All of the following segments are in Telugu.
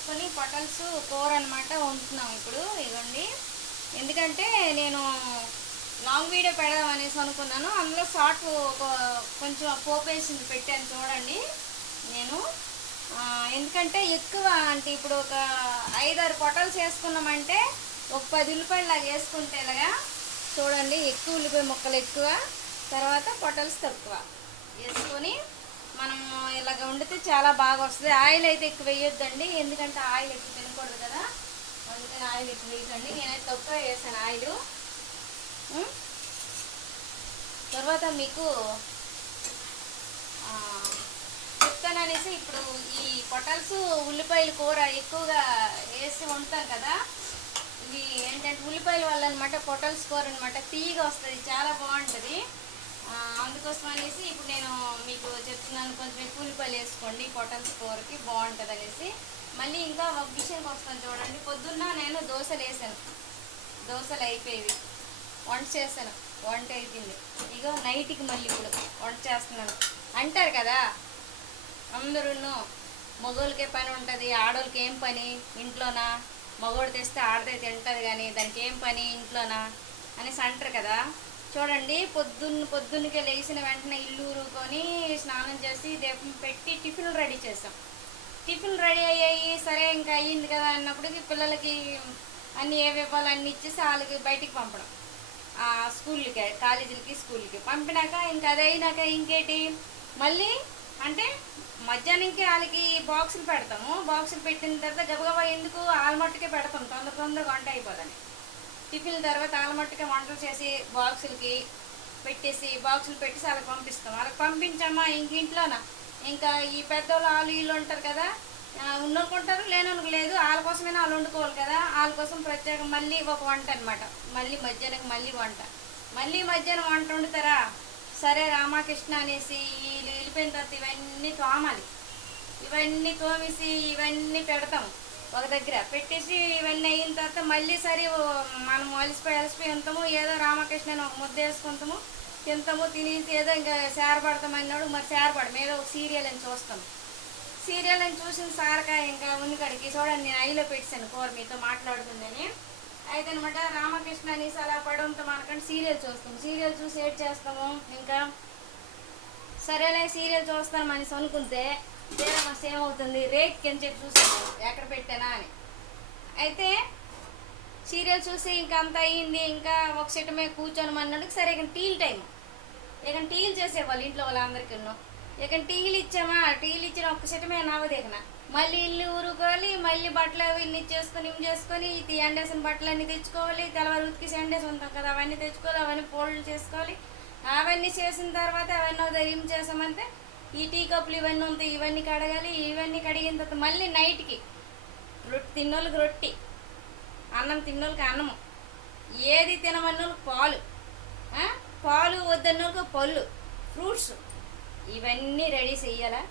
వేసుకొని పొటల్స్ కూర అనమాట వండుతున్నాం ఇప్పుడు. ఇదిగోండి, ఎందుకంటే నేను లాంగ్ వీడియో పెడదాం అనేసి అనుకున్నాను. అందులో షార్ట్ కొంచెం పోపు వేసింది పెట్టాను చూడండి. నేను ఎందుకంటే ఎక్కువ అంటే ఇప్పుడు ఒక 5-6 పొటల్స్ వేసుకున్నామంటే ఒక 10 ఉల్లిపాయలు లాగా వేసుకుంటే ఇలాగా చూడండి, ఎక్కువ ఉల్లిపాయ ముక్కలు ఎక్కువ, తర్వాత పొటల్స్ తక్కువ వేసుకొని మనం ఇలాగ వండితే చాలా బాగా వస్తుంది. ఆయిల్ అయితే ఎక్కువ వేయొద్దండి, ఎందుకంటే ఆయిల్ ఎక్కువ తినకూడదు కదా, అందుకని ఆయిల్ ఎక్కువ వేయకండి. నేనైతే తక్కువ వేసాను ఆయిల్. తర్వాత మీకు చెప్తాననేసి ఇప్పుడు ఈ పొటల్స్ ఉల్లిపాయలు కూర ఎక్కువగా వేసి వండుతాం కదా, ఇది ఏంటంటే ఉల్లిపాయల వల్ల అనమాట పొటల్స్ కూర అనమాట తీయగా వస్తుంది, చాలా బాగుంటుంది. అందుకోసం అనేసి ఇప్పుడు నేను మీకు చెప్తున్నాను, కొంచెం ఎక్కువ ఉల్లిపాయలు వేసుకోండి పొటల్స్ కూరకి బాగుంటుంది అనేసి. మళ్ళీ ఇంకా ఒక విషయానికి వస్తాను చూడండి. పొద్దున్న నేను దోశలు వేసాను, దోశలు అయిపోయేవి, వంట చేశాను, వంట అయిపోయింది. ఇగో నైట్కి మళ్ళీ ఇప్పుడు వంట చేస్తున్నాను. అంటారు కదా అందరూ, మగోళ్ళకే పని ఉంటుంది, ఆడోళ్ళకి ఏం పని ఇంట్లోనా, మగోడు తెస్తే ఆడదే తింటుంది కానీ దానికి ఏం పని ఇంట్లోనా అనేసి అంటారు కదా. చూడండి, పొద్దున్నకే లేచిన వెంటనే ఇల్లు ఊరుకొని స్నానం చేసి దీపం పెట్టి టిఫిన్లు రెడీ చేసాం. టిఫిన్ రెడీ అయ్యాయి, సరే ఇంకా అయ్యింది కదా అన్నప్పటికీ పిల్లలకి అన్నీ ఏవి ఇవ్వాలి అన్నీ ఇచ్చేసి వాళ్ళకి బయటికి పంపడం, స్కూల్కి, కాలేజీలకి, స్కూల్కి పంపినాక ఇంకా అది అయినాక ఇంకేటి మళ్ళీ అంటే మధ్యాహ్నంకి వాళ్ళకి బాక్సులు పెడతాము. బాక్సులు పెట్టిన తర్వాత గబగబా ఎందుకు ఆల్మట్టుకే పెడతాం, తొందరగా వంట అయిపోదని. టిఫిన్ తర్వాత ఆల్మట్టుకే వంటలు చేసి బాక్సులకి పెట్టేసి బాక్సులు పెట్టేసి వాళ్ళకి పంపిస్తాం. వాళ్ళకి పంపించామా ఇంక ఇంట్లోన ఇంకా ఈ పెద్దోళ్ళు వాళ్ళు వీళ్ళు ఉంటారు కదా, ఉన్నోళ్ళుకుంటారు, లేనోళ్ళకి లేదు, వాళ్ళ కోసమైనా వాళ్ళు వండుకోవాలి కదా, వాళ్ళ కోసం ప్రత్యేకం మళ్ళీ ఒక వంట అనమాట. మళ్ళీ మధ్యాహ్నం మళ్ళీ మధ్యాహ్నం వంట వండుతారా, సరే రామకృష్ణ అనేసి వీళ్ళు వెళ్ళిపోయిన తర్వాత ఇవన్నీ తోమాలి, ఇవన్నీ తోమేసి ఇవన్నీ పెడతాం ఒక దగ్గర పెట్టేసి. ఇవన్నీ అయిన తర్వాత మళ్ళీ సరే మనం అలసిపోయి ఉంటాము, ఏదో రామకృష్ణ ఒక ముద్ద వేసుకుంటాము, తింటాము, తినేసి ఏదో ఇంకా సేరపడతాం అన్నాడు. మరి సేరపడం ఏదో ఒక సీరియల్ అని చూస్తాం. సీరియల్ అని చూసిన సారకాయ ఇంకా ఉన్నకాడికి చూడండి, నేను ఐలో పెట్టాను కూర మీతో మాట్లాడుతుందని. అయితే అనమాట రామకృష్ణ అనేసి అలా పడి ఉంటాం అనకంటే సీరియల్ చూస్తాం. సీరియల్ చూసి ఏడ్ చేస్తాము. ఇంకా సరేలే సీరియల్ చూస్తాం అనేసి అనుకుంటే వేరే మస్తు ఏమవుతుంది, రేట్కి అని చెప్పి చూసాను ఎక్కడ పెట్టానా అని. అయితే సీరియల్ చూసి ఇంకా అంత అయ్యింది, ఇంకా ఒక సెట్ మీద కూర్చొని అన్నాడు. సరే ఇక టీల్ టైం, ఇక టీలు చేసేవాళ్ళు ఇంట్లో వాళ్ళందరికీ. ఇక టీలు ఇచ్చామా, టీలు ఇచ్చిన ఒక్క సెట్ మీద నవ్వదేకన మళ్ళీ ఇల్లు ఊరుకోవాలి, మళ్ళీ బట్టలు ఇన్ని చేసుకొని ఇది ఎండేసిన బట్టలు అన్నీ తెచ్చుకోవాలి, తెల్లవారు ఉతికి ఎండేసి ఉంటాం కదా అవన్నీ తెచ్చుకోవాలి, అవన్నీ ఫోల్డ్ చేసుకోవాలి. అవన్నీ చేసిన తర్వాత అవన్నీ ఏం చేసామంటే ఈ టీ కప్పులు ఇవన్నీ ఉంటాయి, ఇవన్నీ కడగాలి. ఇవన్నీ కడిగిన తర్వాత మళ్ళీ నైట్కి తిన్నోళ్ళకి రొట్టి, అన్నం తిన్నోళ్ళకి అన్నము, ఏది తినమన్నోళ్ళకి పాలు వద్దన్నోళ్ళకి పళ్ళు, ఫ్రూట్స్, ఇవన్నీ రెడీ చెయ్యాలా.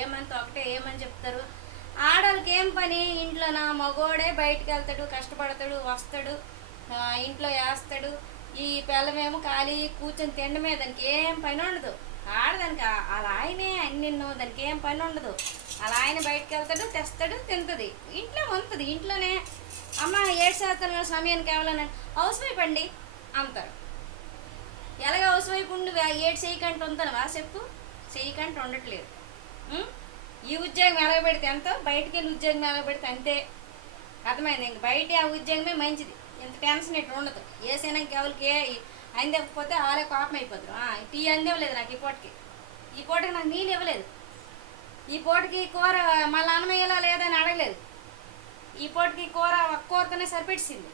ఏమంత ఒకటే ఏమని చెప్తారు, ఆడవాళ్ళకి ఏం పని ఇంట్లోనా, మగోడే బయటికి వెళ్తాడు, కష్టపడతాడు, వస్తాడు, ఇంట్లో వేస్తాడు. ఈ పిల్లమేమో ఖాళీ కూర్చొని తినడమే, దానికి ఏం పని ఉండదు. ఆడదానికి అలా ఆయనే అన్నిన్నో, దానికి ఏం పని ఉండదు. అలా ఆయన బయటకు వెళ్తాడు, తెస్తాడు, తింటుంది, ఇంట్లో ఉంటుంది. ఇంట్లోనే అమ్మ 7 శాతం సమయానికి కావాలని హౌస్ వైఫ్ అండి అంటారు. ఎలాగ హౌస్ వైఫ్ ఉండి 7 చేయకంటే ఉంటానువా చెప్పు, చేయకంటే ఉండట్లేదు. ఈ ఉద్యోగం ఎలాగబెడితే ఎంతో, బయటికి వెళ్ళి ఉద్యోగం ఎలాగబెడితే అంతే. అర్థమైంది, ఇంక బయట ఆ ఉద్యోగమే మంచిది, ఇంత టెన్షన్ ఎట్లా ఉండదు. వేసేనాక ఎవరికి అందేకపోతే వాళ్ళే కోపం అయిపోతారు. టీ అందేవలేదు నాకు ఈ పూటకి నాకు నీళ్ళు ఇవ్వలేదు, ఈ పూటకి కూర మళ్ళీ అన్నమయ్యేలా లేదని అడగలేదు, ఈ పూటకి కూర ఒక్క కూరతోనే సరిపెట్టింది.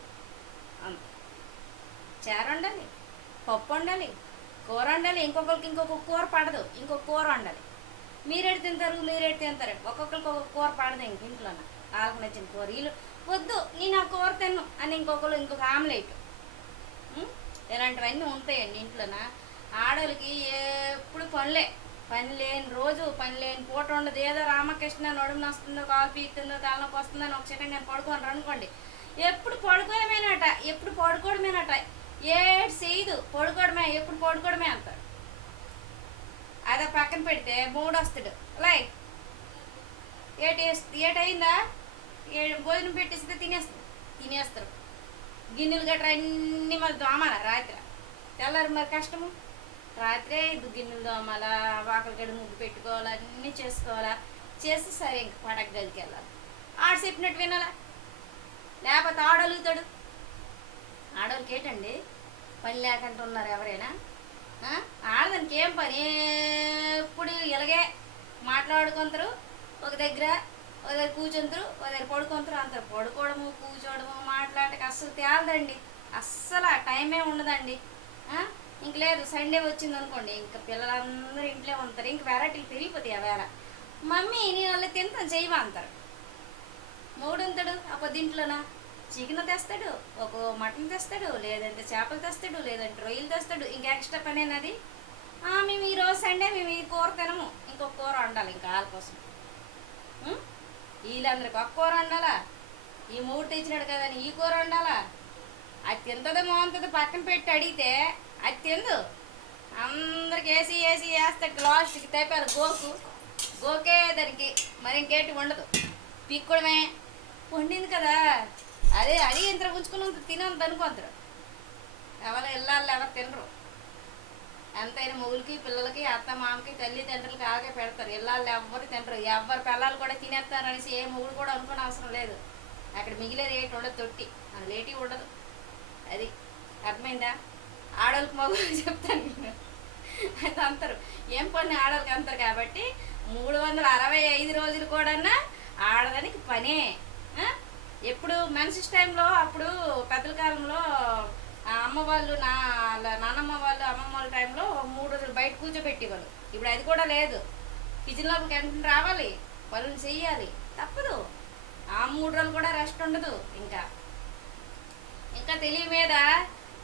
అంత చారు వండాలి, పప్పు వండాలి, కూర వండాలి, ఇంకొకరికి ఇంకొక కూర పడదు, ఇంకొక కూర వండాలి. మీరేడు తింటారు, ఒక్కొక్కరికి ఒక్కొక్క కూర పడదు. ఇంక ఇంట్లోన వాళ్ళకి నచ్చిన కూర, వీళ్ళు వద్దు నేను ఆ కూర తిన్ను అని ఇంకొక ఆమ్లెట్, ఇలాంటివన్నీ ఉంటాయండి ఇంట్లోన. ఆడవాళ్ళకి ఎప్పుడు పని లేని రోజు, పని లేని పూట ఉండదు. ఏదో రామకృష్ణ నడుము వస్తుందో, కాఫీ ఇస్తుందో, తలనొప్పి వస్తుందని ఒక సెకండ్ నేను పడుకోను అనుకోండి, ఎప్పుడు పడుకోవడమేనట, ఏడు చేయదు, ఎప్పుడు పడుకోవడమే అంటాడు. అదే పక్కన పెడితే 3 వస్తాడు, లై ఏటయిందా భోజనం పెట్టేస్తే తినేస్తారు. గిన్నెలు గట్రా అన్నీ మరి దోమాల రాత్రి, తెల్లారి మరి కష్టము. రాత్రే గిన్నెలు దోమాలా, వాకలి గడి ముగ్గు పెట్టుకోవాలా, అన్నీ చేసుకోవాలా. చేసి సరే ఇంక పడక గదికి వెళ్ళాలి. ఆడ చెప్పినట్టు వినాలా, లేకపోతే ఆడలుగుతాడు. ఆడవాళ్ళకి ఏంటండి పని లేకుండా ఉన్నారు ఎవరైనా? ఆడదానికి ఏం పని? ఎప్పుడు ఇలాగే మాట్లాడుకుంటారు, ఒక దగ్గర కూర్చుంటారు, ఒక దగ్గర పడుకుంటారు. అంటారు పడుకోవడము, కూర్చోవడము, మాట్లాడక అస్సలు తేలదండి. అస్సలు ఆ టైమే ఉండదండి. ఇంక లేదు సండే వచ్చింది అనుకోండి, ఇంకా పిల్లలందరూ ఇంట్లో ఉంటారు. ఇంక వెరైటీలు పెరిగిపోతాయి. ఆ వేళ మమ్మీ నేను అలా తింటాను చేయవా అంటారు. మూడుంతాడు ఆ పొద్దుంట్లోనా చికెన్ తెస్తాడు, ఒక మటన్ తెస్తాడు, లేదంటే చేపలు తెస్తాడు, లేదంటే రొయ్యలు తెస్తాడు. ఇంకా ఎక్స్ట్రా పనేనది. మేము ఈరోజు సండే మేము ఈ కూర తినము, ఇంకొక కూర వండాలి. ఇంకా వాళ్ళ కోసం వీళ్ళందరికి ఒక కూర వండాలా, ఈ మూడు తెచ్చినాడు కదా అని ఈ కూర వండాలా. అది తింటుందో బాగుంటుందో పక్కన పెట్టి అడిగితే అది తిందు. అందరికి వేస్తాడు. లాస్ట్కి తైపారు గోకే దానికి మరి ఇంకేంటి ఉండదు. పీక్కోవడమే. వండింది కదా అదే అది ఇంత ఉంచుకున్నంత తినంత అనుకుంటారు. ఎవరు తినరు. ఎంతైనా మొగులకి, పిల్లలకి, అత్త మామకి, తల్లిదండ్రులకి ఆగే పెడతారు. ఇళ్ళాళ్ళు ఎవరు తినరు. ఎవరి పిల్లలు కూడా తినేస్తారు అనేసి ఏ మొగుడు కూడా అనుకునే అవసరం లేదు. అక్కడ మిగిలేదు ఏంటి ఉండదు, తొట్టి అది లేటి ఉండదు. అది అర్థమైందా? ఆడవాళ్ళకి మొగులు చెప్తాను నేను అది అంటారు. ఏం పని ఆడవాళ్ళకి అంటారు. కాబట్టి 365 రోజులు కూడా ఆడదానికి పనే. ఎప్పుడు మెన్సెస్ టైంలో అప్పుడు పెద్దల కాలంలో అమ్మ వాళ్ళు నాన్నమ్మ వాళ్ళు అమ్మమ్మ వాళ్ళ టైంలో 3 రోజులు బయట కూర్చోబెట్టేవాళ్ళు. ఇప్పుడు అది కూడా లేదు. కిచెన్ లోపలికి ఎంటర్ రావాలి, పనులు చెయ్యాలి, తప్పదు. ఆ 3 రోజులు కూడా రెస్ట్ ఉండదు. ఇంకా తెలివి మీద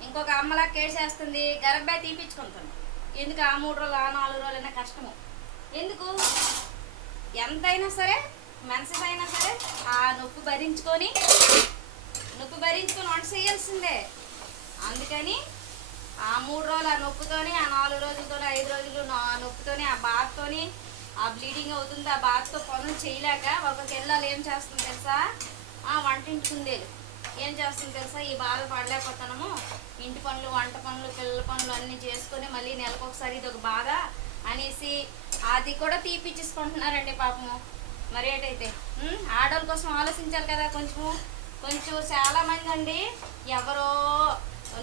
ఇంకొక అమ్మలా కేసేస్తుంది, గర్భాయి తీపించుకుంటుంది. ఎందుకు ఆ 3 రోజులు ఆ 4 రోజులైనా కష్టము ఎందుకు? ఎంతైనా సరే మెన్సెస్ అయినా సరే ఆ నొప్పి భరించుకొని వంట చేయాల్సిందే. అందుకని ఆ 3 రోజులు ఆ నొప్పితోని, ఆ 4 రోజులతోని, 5 రోజులు నొప్పితోని, ఆ బాధతోని, ఆ బ్లీడింగ్ అవుతుంది, ఆ బాధతో పనులు చేయలేక ఒకరికి వెళ్ళాలి. ఏం చేస్తుంది తెలుసా? వంటింటికి ఉండేది ఏం చేస్తుంది తెలుసా? ఈ బాధ పడలేకపోతున్నాము, ఇంటి పనులు, వంట పనులు, పిల్లల పనులు అన్నీ చేసుకొని మళ్ళీ నెలకొకసారి ఇది ఒక బాధ అనేసి అది కూడా తీపిచ్చేసుకుంటున్నారండి పాపము. మరి ఏంటైతే ఆడవాళ్ళ కోసం ఆలోచించాలి కదా. కొంచెం చాలామంది అండి ఎవరో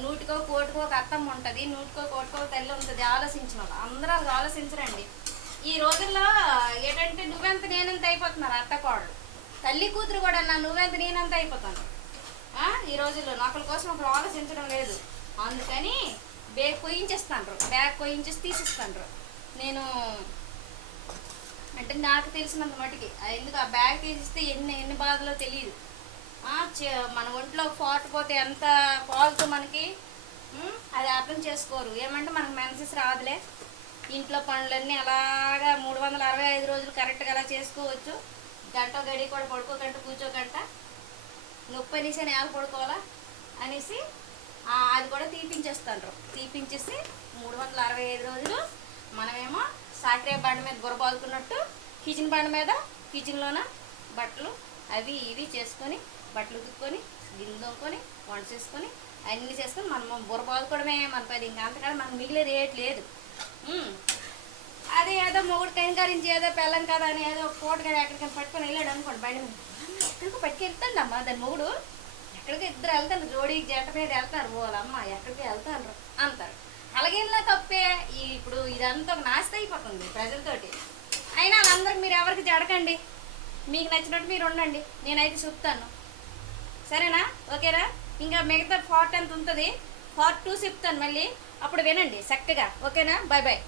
నూటికో కోటికో ఒక అత్తమ్మ ఉంటుంది, నూటికో కోటికో తల్లి ఉంటుంది. ఆలోచించిన వాళ్ళు అందరూ అది ఆలోచించరండి. ఈ రోజుల్లో ఏంటంటే నువ్వెంత నేనెంత అయిపోతున్నారు అత్త కోడలు, తల్లి కూతురు కూడా నువ్వెంత నేనంత అయిపోతాను. ఈ రోజుల్లో నొక్కల కోసం ఒకరు ఆలోచించడం లేదు. అందుకని బ్యాగ్ కొయించేసి తీసిస్తాను. నేను అంటే నాకు తెలిసినంత మటుకి ఎందుకు ఆ బ్యాగ్ తీసిస్తే ఎన్ని బాధలో తెలియదు. మన ఒంట్లో ఫాట్ పోతే ఎంత పాలుతో మనకి అది అర్థం చేసుకోరు. ఏమంటే మనకు మెన్సెస్ రాదులే, ఇంట్లో పనులన్నీ అలాగా 365 రోజులు కరెక్ట్గా అలా చేసుకోవచ్చు. గంట గడి కూడా పడుకోగంట కూర్చోగంట నొప్పి అనేసి నేల పడుకోవాలా అనేసి అది కూడా తీపించేసి 365 రోజులు మనమేమో సాటర్డే బండి మీద బుర్రబాదుకున్నట్టు కిచెన్ బండి మీద కిచెన్లోన బట్టలు అవి ఇవి చేసుకొని, బట్టలు ఉతుక్కొని, గిన్నె తోముకొని, వంట చేసుకొని, అన్నీ చేసుకొని మనం బుర్రబాదుకోవడమే మన పని. ఇంకా అంతకాలం మనకు మిగిలేదు ఏటి లేదు. అదే ఏదో మొగుడు కైంకరించి ఏదో పెళ్ళం కదా అని ఏదో పూటగా ఎక్కడికైనా పట్టుకొని వెళ్ళాడు అనుకోండి, బండి మీద ఎక్కడికో పట్టుకెళ్తాడు అమ్మ దాని మొగుడు. ఎక్కడికి ఇద్దరు వెళ్తారు, జోడీ జంట మీద వెళ్తారు. వాళ్ళమ్మ ఎక్కడికి వెళ్తారు అంటారు. అలాగేలా తప్పే. ఇప్పుడు ఇదంతా ఒక నాశనం అయిపోతుంది ప్రజలతోటి. అయినా వాళ్ళందరికి మీరు ఎవరికి జడకండి, మీకు నచ్చినట్టు మీరు ఉండండి. నేనైతే చెప్తాను, సరేనా? ఓకేనా? ఇంకా మిగతా పార్ట్ ఎంత ఉంటుంది, పార్ట్ 2 చెప్తాను మళ్ళీ, అప్పుడు వినండి చక్కగా. ఓకేనా? Bye bye.